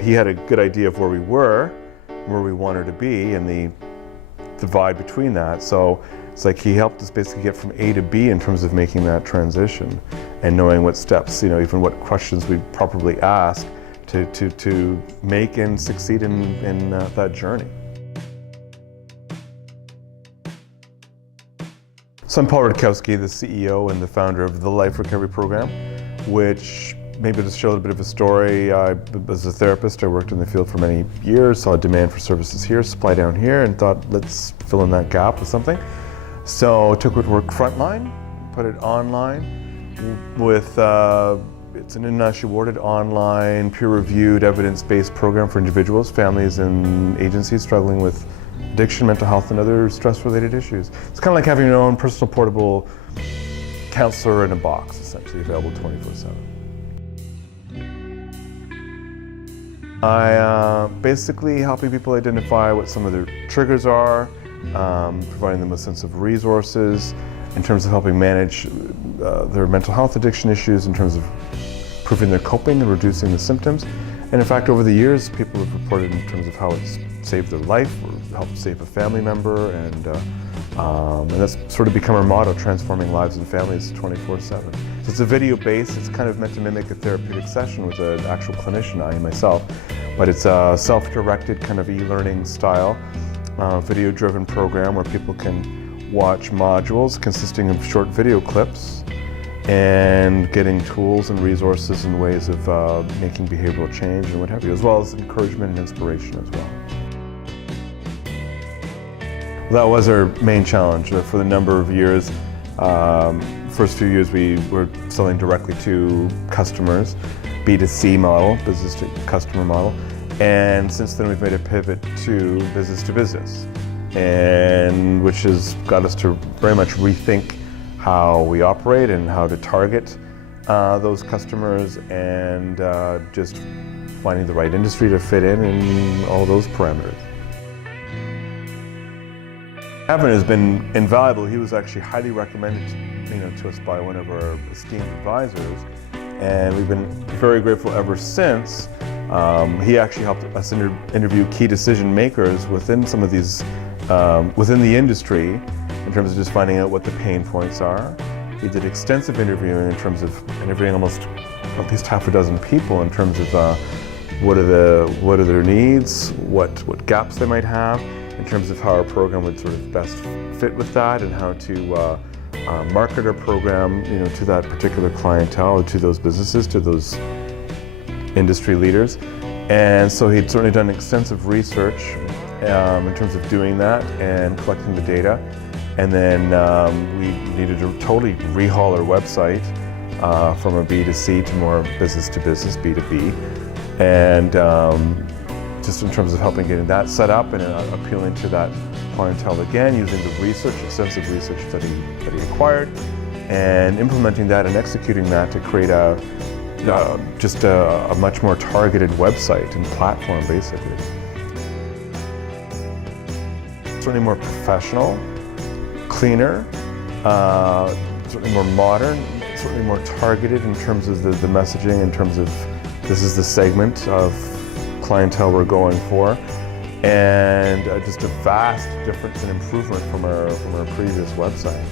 He had a good idea of where we were, where we wanted to be, and the divide between that. So it's like he helped us basically get from A to B in terms of making that transition and knowing what steps, even what questions we properly ask to make and succeed in that journey. So I'm Paul Rutkowski, the CEO and the founder of the Life Recovery Program, which maybe to show a bit of a story. I was a therapist. I worked in the field for many years, saw a demand for services here, supply down here, and thought, let's fill in that gap with something. So took it to work frontline, put it online with, it's an internationally awarded online, peer-reviewed, evidence-based program for individuals, families, and agencies struggling with addiction, mental health, and other stress-related issues. It's kind of like having your own personal portable counselor in a box, essentially available 24/7. I basically helping people identify what some of their triggers are, providing them a sense of resources in terms of helping manage their mental health addiction issues, in terms of improving their coping and reducing the symptoms. And in fact, over the years, people have reported in terms of how it's saved their life or helped save a family member, and that's sort of become our motto, transforming lives and families 24/7. So it's a video based, it's kind of meant to mimic a therapeutic session with an actual clinician, I myself, but it's a self-directed kind of e-learning style, video-driven program where people can watch modules consisting of short video clips and getting tools and resources and ways of making behavioral change and what have you, as well as encouragement and inspiration as well. That was our main challenge for the number of years. First few years we were selling directly to customers, B2C model, business to customer model, and since then we've made a pivot to business, and which has got us to very much rethink how we operate and how to target those customers, and just finding the right industry to fit in all those parameters. Gavin has been invaluable. He was actually highly recommended to us by one of our esteemed advisors, and we've been very grateful ever since. He actually helped us interview key decision makers within some of these, within the industry, in terms of just finding out what the pain points are. He did extensive interviewing in terms of interviewing almost at least half a dozen people in terms of what are their needs, what gaps they might have, in terms of how our program would sort of best fit with that, and how to market our program, to that particular clientele, or to those businesses, to those industry leaders. And so he'd certainly done extensive research in terms of doing that and collecting the data. And then we needed to totally rehaul our website from a B2C to more business to business, B2B. And just in terms of helping getting that set up and appealing to that clientele again, using the research, extensive research that he acquired, and implementing that and executing that to create just a much more targeted website and platform, basically. Certainly more professional, cleaner, certainly more modern, certainly more targeted in terms of the messaging, in terms of this is the segment of clientele we're going for, and just a vast difference and improvement from our previous website.